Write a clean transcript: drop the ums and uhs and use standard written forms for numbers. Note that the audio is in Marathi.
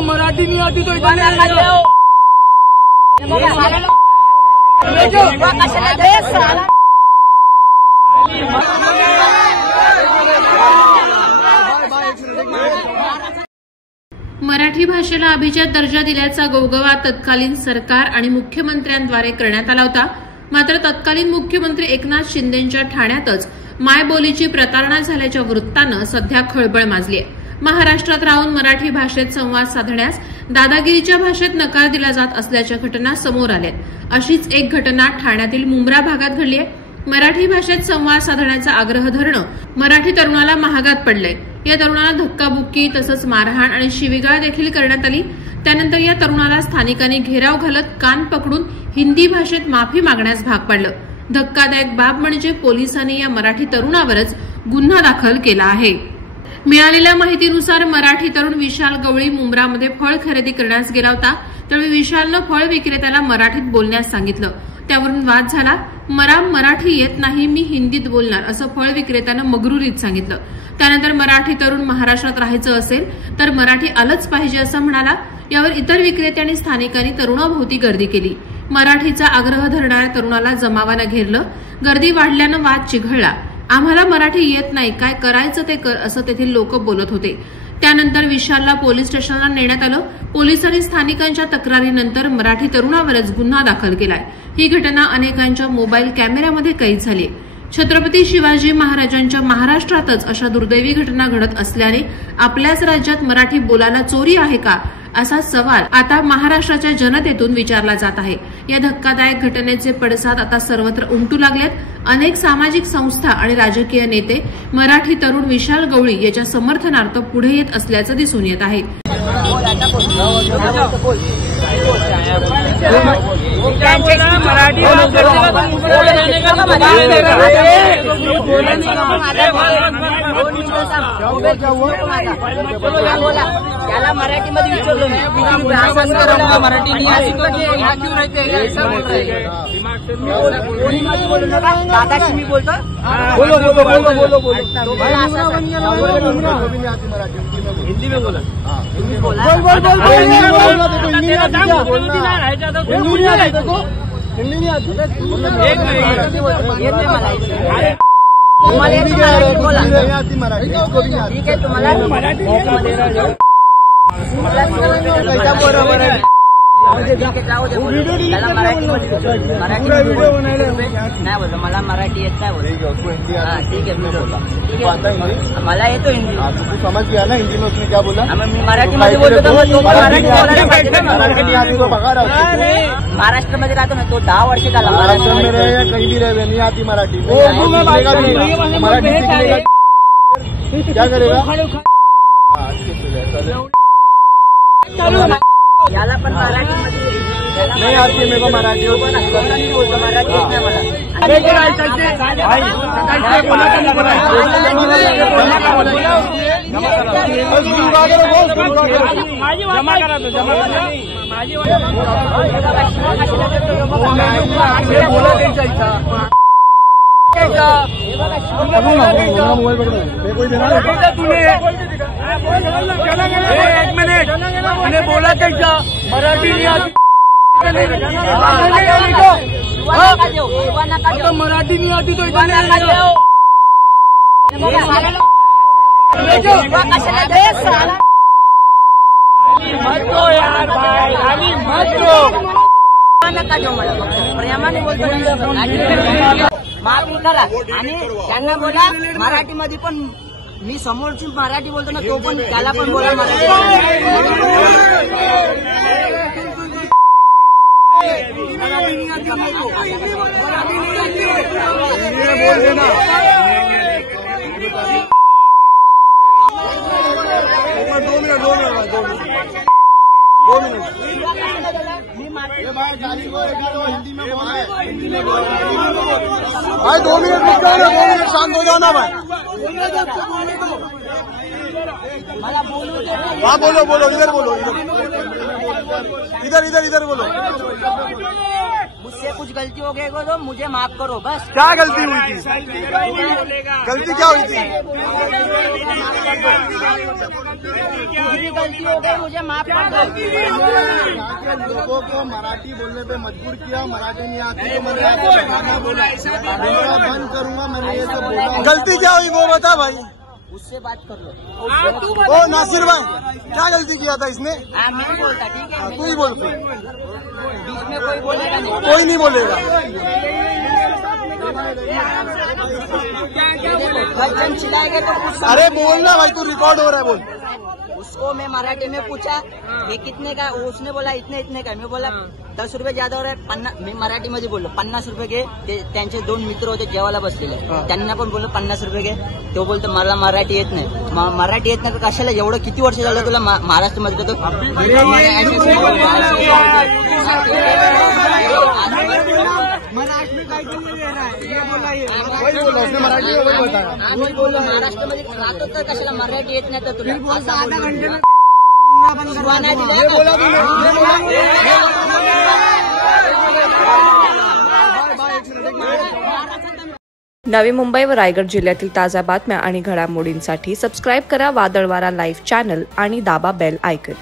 मराठी नहीं आती तो मराठी भाषेला अभिजात दर्जा दिल्याचा गवगवा तत्कालीन सरकार आणि मुख्यमंत्र्यांद्वारे करण्यात आला होता। मात्र तत्कालीन मुख्यमंत्री एकनाथ शिंदेंच्या ठाण्यातच मायबोलीची प्रतारणा झाल्याच्या वृत्तानं सध्या खळबळ माजली आहे। महाराष्ट्रात राहून मराठी भाषेत संवाद साधण्यास दादागिरीच्या भाषेत नकार दिला जात असल्याच्या घटना समोर आल्यात। अशीच एक घटना ठाण्यातील मुंब्रा भागात घडली आहे। मराठी भाषेत संवाद साधण्याचा आग्रह धरणं मराठी तरुणाला महागात पडलंय। या तरुणाला धक्काबुक्की तसंच मारहाण आणि शिवीगाळ देखील करण्यात आली। त्यानंतर या तरुणाला स्थानिकांनी घेराव घालत कान पकडून हिंदी भाषेत माफी मागण्यास भाग पाडलं। धक्कादायक बाब म्हणजे पोलिसांनी या मराठी तरुणावरच गुन्हा दाखल केला आहे। मिळालेल्या माहितीनुसार मराठी तरुण विशाल गवळी मुंब्रामध्ये फळ खरेदी करण्यास गेला होता। त्यावेळी विशालनं फळ विक्रेत्याला मराठीत बोलण्यास सांगितलं। त्यावरून वाद झाला। मला मराठी येत नाही, मी हिंदीत बोलणार असं फळ विक्रेत्यानं मगरुरीत सांगितलं। त्यानंतर मराठी तरुण महाराष्ट्रात राहायचं असेल तर मराठी आलंच पाहिजे असं म्हणाला। यावर इतर विक्रेते आणि स्थानिकांनी तरुणाभोवती गर्दी केली। मराठीचा आग्रह धरणाऱ्या तरुणाला जमावानं घेरलं। गर्दी वाढल्यानं वाद चिघळला। आम्हाला मराठी येत नाही, काय करायचं ते कर असं तेथील लोक बोलत होते। त्यानंतर विशालला पोलीस स्टेशनला नेण्यात आलं। पोलिसांनी स्थानिकांच्या तक्रारीनंतर मराठी तरुणावरच गुन्हा दाखल केलाय। ही घटना अनेकांच्या मोबाईल कॅमेऱ्यामध्ये कैद झाली। छत्रपती शिवाजी महाराजांच्या महाराष्ट्रातच अशा दुर्दैवी घटना घडत असल्याने आपल्याच राज्यात मराठी बोलायला चोरी आहे का असा सवाल आता महाराष्ट्राच्या जनतेतून विचारला जात आहे। या धक्कादायक घटनेचे पडसाद आता सर्वत्र उमटू लागलेत। अनेक सामाजिक संस्था आणि राजकीय नेते मराठी तरुण विशाल गवळी याच्या समर्थनार्थ पुढे येत असल्याचं दिसून येत आहे। त्याला मराठीमध्ये विचारलं मराठी नाही आली तो क्यों रहते दादाशी मी बोलतो हिंदी में बोला ठीक आहे तुम्हाला नाही बोलतो मला मराठी येत नाही बोलतो। ठीक आहे मला येतो हिंदी। समझ गया ना हिंदी में उसने क्या बोला? मी मराठीमध्ये बोलतो। महाराष्ट्र मध्ये राहतो ना तो 10 वर्ष झाला। महाराष्ट्र में रहे या कहीं भी रहे नहीं आती मराठी। मराठी क्या करेगा? याला पण मराठी नहीं आती मेरे को मराठी एक मिनट मैंने बोला कैसा मराठी नहीं आती तो मराठी नहीं आती तो मत दो यार भाई, आली मत दो नका देऊ मला फक्त प्रेमाने बोलतो माफी करा आणि त्यांना बोला मराठीमध्ये पण मी समोरची मराठी बोलतो ना तो पण त्याला पण बोला मराठी। भाई 2 मिनट रुक जाओ ना, 2 मिनट शांत हो जाओ ना भाई। हाँ बोलो इधर बोलो, इधर बोलो। मुझसे गलती हो गई तो मुझे माफ करो बस। क्या गलती हुई थी? गलती क्या हुई थी? मेरी गलती हो गई, मुझे माफ कर दो। लोगों को मराठी बोलने पे मजबूर किया, मराठी नहीं आती तो मैंने बोला बंद करूंगा, मैंने ये सब बोला। गलती क्या हुई वो बता भाई, उससे बात कर लो। ओ नासिर भाई, क्या गलती किया था इसने? हाँ मैं बोलता, ठीक है तू ही बोल, बीच में कोई बोलेगा नहीं। कोई नहीं बोलेगा। बच्चन चिल्लाएगा तो कुछ अरे बोलना भाई, तू रिकॉर्ड हो रहा है, बोल। उसको मैं मराठी में पूछा ये कितने का, उसने बोला इतने इतने का। मैं बोला 10 रुपये ज्यादा हो रहा है, मी मराठी मध्ये बोललो 50 रुपये घे। त्यांचे 2 मित्र होते जेवायला बसलेले, त्यांना पण बोललो 50 रुपये घे। तो बोलतो मला मराठी येत नाही। मराठी येत नाही तर कशाला, एवढं किती वर्ष झालं तुला महाराष्ट्रामध्ये? तो आम्ही बोललो महाराष्ट्रामध्ये राहतो तर कशाला मराठी येत नाही तर तुला आधा घंटे नवी मुंबई व रायगड जिल्ह्यातील ताज्या बातम्या आणि घडामोडींसाठी सबस्क्राईब करा वादळवारा लाईव्ह चॅनल आणि दाबा बेल आयकॉन।